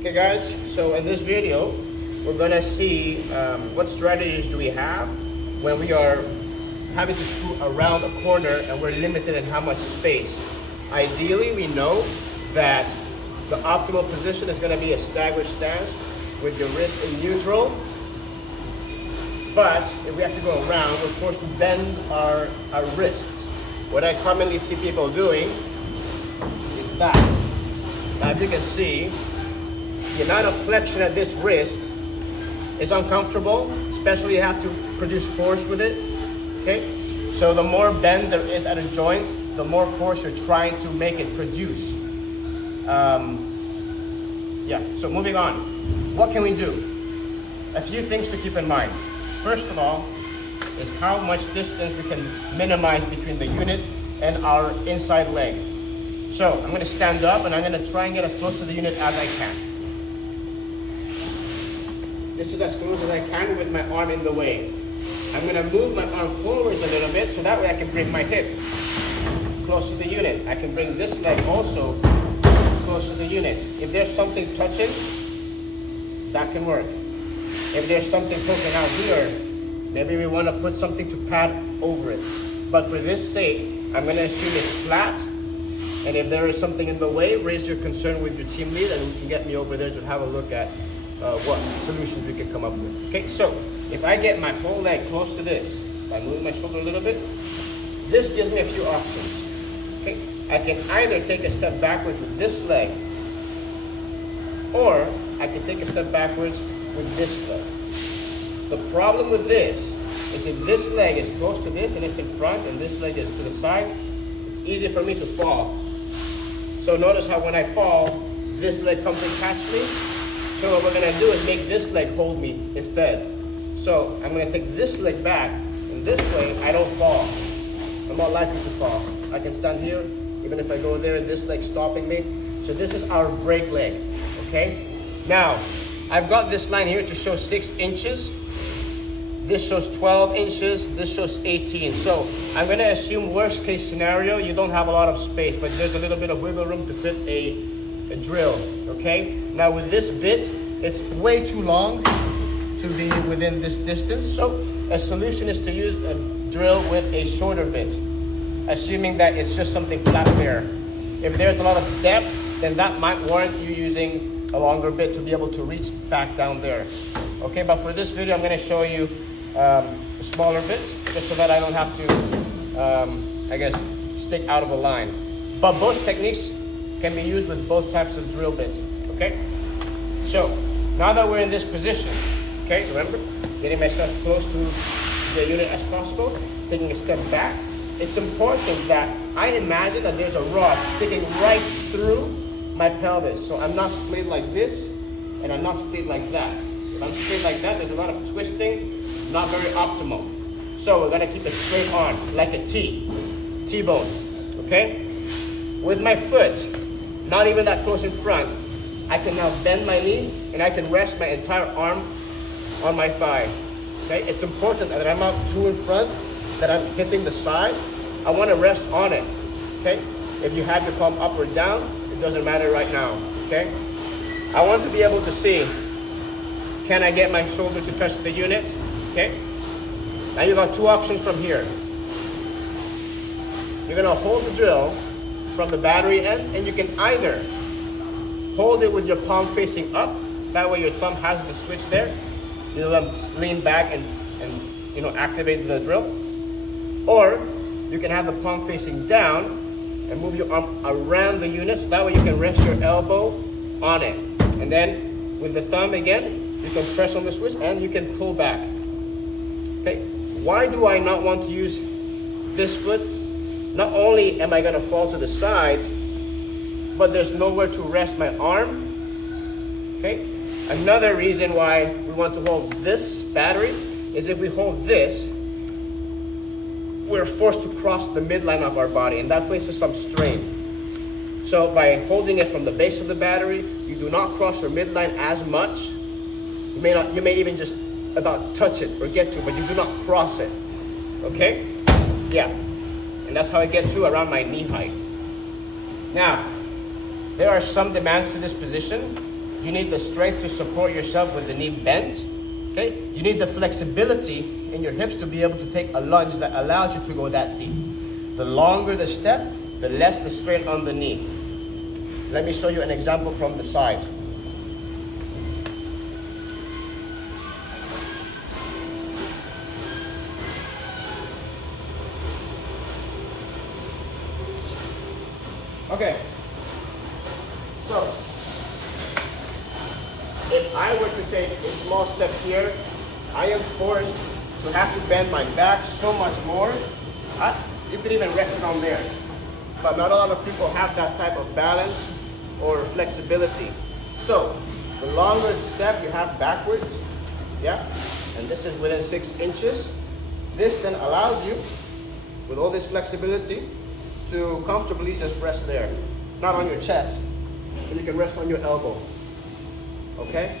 Okay guys, so in this video, we're gonna see what strategies do we have when we are having to screw around a corner and we're limited in how much space. Ideally, we know that the optimal position is gonna be a staggered stance with your wrist in neutral. But if we have to go around, we're forced to bend our wrists. What I commonly see people doing is that. Now if you can see, the amount of flexion at this wrist is uncomfortable, especially you have to produce force with it, okay? So the more bend there is at a joint, the more force you're trying to make it produce. So moving on. What can we do? A few things to keep in mind. First of all, is how much distance we can minimize between the unit and our inside leg. So I'm gonna stand up and I'm gonna try and get as close to the unit as I can. This is as close as I can with my arm in the way. I'm gonna move my arm forwards a little bit so that way I can bring my hip close to the unit. I can bring this leg also close to the unit. If there's something touching, that can work. If there's something poking out here, maybe we wanna put something to pad over it. But for this sake, I'm gonna assume it's flat. And if there is something in the way, raise your concern with your team lead and we can get me over there to have a look at what solutions we can come up with. Okay, so if I get my whole leg close to this, I move my shoulder a little bit, this gives me a few options. Okay, I can either take a step backwards with this leg, or I can take a step backwards with this leg. The problem with this is if this leg is close to this and it's in front and this leg is to the side, it's easy for me to fall. So notice how when I fall, this leg comes and catch me. So what we're gonna do is make this leg hold me instead. So I'm gonna take this leg back, and this way I don't fall. I'm not likely to fall. I can stand here, even if I go there and this leg stopping me. So this is our brake leg, okay? Now, I've got this line here to show 6 inches. This shows 12 inches, this shows 18. So I'm gonna assume worst case scenario, you don't have a lot of space, but there's a little bit of wiggle room to fit a drill, okay? Now with this bit, it's way too long to be within this distance. So a solution is to use a drill with a shorter bit, assuming that it's just something flat there. If there's a lot of depth, then that might warrant you using a longer bit to be able to reach back down there. Okay, but for this video, I'm gonna show you smaller bits, just so that I don't have to, stick out of a line. But both techniques can be used with both types of drill bits, okay? So, now that we're in this position, okay, remember, getting myself close to the unit as possible, taking a step back, it's important that I imagine that there's a rod sticking right through my pelvis. So I'm not split like this, and I'm not split like that. If I'm straight like that, there's a lot of twisting, not very optimal. So we're gonna keep it straight on, like a T-bone, okay? With my foot, not even that close in front, I can now bend my knee and I can rest my entire arm on my thigh, okay? It's important that I'm not too in front, that I'm hitting the side. I wanna rest on it, okay? If you have your palm up or down, it doesn't matter right now, okay? I want to be able to see, can I get my shoulder to touch the unit, okay? Now you got 2 options from here. You're gonna hold the drill from the battery end, and you can either hold it with your palm facing up, that way your thumb has the switch there. You'll lean back and activate the drill. Or you can have the palm facing down and move your arm around the unit, so that way you can rest your elbow on it. And then with the thumb again, you can press on the switch and you can pull back. Okay, why do I not want to use this foot? Not only am I gonna fall to the sides, but there's nowhere to rest my arm, okay? Another reason why we want to hold this battery is if we hold this, we're forced to cross the midline of our body, and that places some strain. So by holding it from the base of the battery, you do not cross your midline as much. You may even just about touch it or get to, but you do not cross it, okay? Yeah, and that's how I get to around my knee height. Now, there are some demands to this position. You need the strength to support yourself with the knee bent. Okay? You need the flexibility in your hips to be able to take a lunge that allows you to go that deep. The longer the step, the less the strain on the knee. Let me show you an example from the side. Okay, so if I were to take a small step here, I am forced to have to bend my back so much more. You could even rest it on there. But not a lot of people have that type of balance or flexibility. So the longer step you have backwards, yeah, and this is within 6 inches, this then allows you, with all this flexibility, to comfortably just rest there. Not on your chest, but you can rest on your elbow, okay?